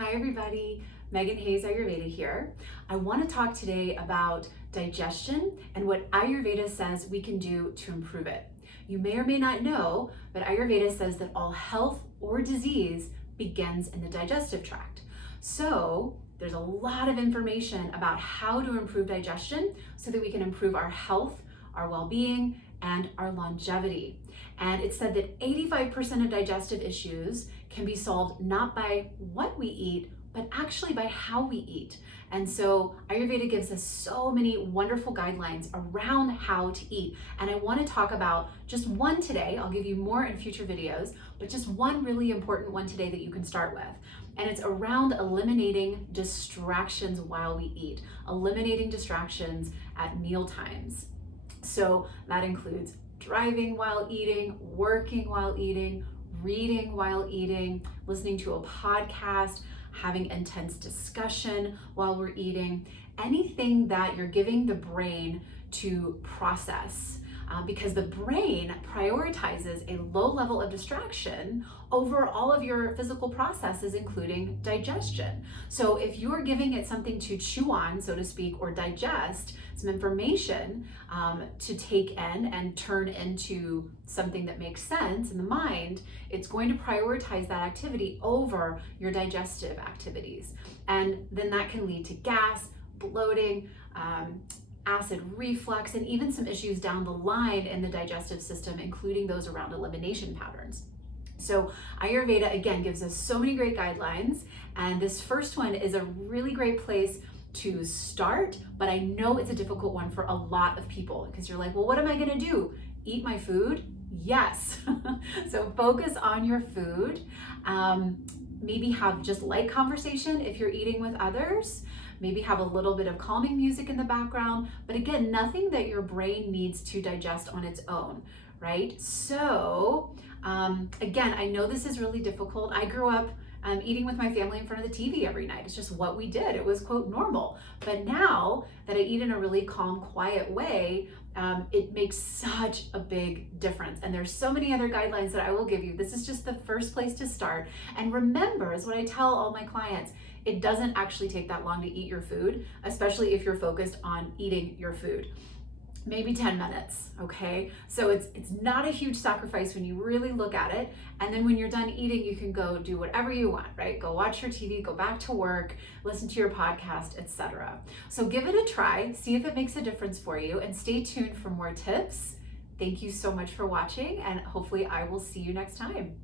Hi everybody, Meghan Ayurveda here. I want to talk today about digestion and what Ayurveda says we can do to improve it. You may or may not know, but Ayurveda says that all health or disease begins in the digestive tract. So there's a lot of information about how to improve digestion so that we can improve our health, our well-being, and our longevity. And it's said that 85% of digestive issues can be solved not by what we eat, but actually by how we eat. And so Ayurveda gives us so many wonderful guidelines around how to eat. And I want to talk about just one today. I'll give you more in future videos, but just one really important one today that you can start with. And it's around eliminating distractions while we eat, eliminating distractions at meal times. So that includes driving while eating, working while eating, reading while eating, listening to a podcast, having intense discussion while we're eating, anything that you're giving the brain to process. Because the brain prioritizes a low level of distraction over all of your physical processes, including digestion. So if you're giving it something to chew on, so to speak, or digest, some information to take in and turn into something that makes sense in the mind, it's going to prioritize that activity over your digestive activities. And then that can lead to gas, bloating, acid reflux, and even some issues down the line in the digestive system, including those around elimination patterns. So Ayurveda, again, gives us so many great guidelines, and this first one is a really great place to start, but I know it's a difficult one for a lot of people because you're like, well, what am I gonna do? Eat my food? Yes. So focus on your food. Maybe have just light conversation if you're eating with others. Maybe have a little bit of calming music in the background, but again, nothing that your brain needs to digest on its own, right? So again, I know this is really difficult. I grew up eating with my family in front of the TV every night. It's just what we did. It was, quote, normal. But now that I eat in a really calm, quiet way, it makes such a big difference. And there's so many other guidelines that I will give you. This is just the first place to start. And remember, is what I tell all my clients, it doesn't actually take that long to eat your food, especially if you're focused on eating your food. Maybe 10 minutes, okay? So it's not a huge sacrifice when you really look at it. And then when you're done eating, you can go do whatever you want, right? Go watch your TV, go back to work, listen to your podcast, etc. So give it a try, see if it makes a difference for you, and stay tuned for more tips. Thank you so much for watching, and hopefully I will see you next time.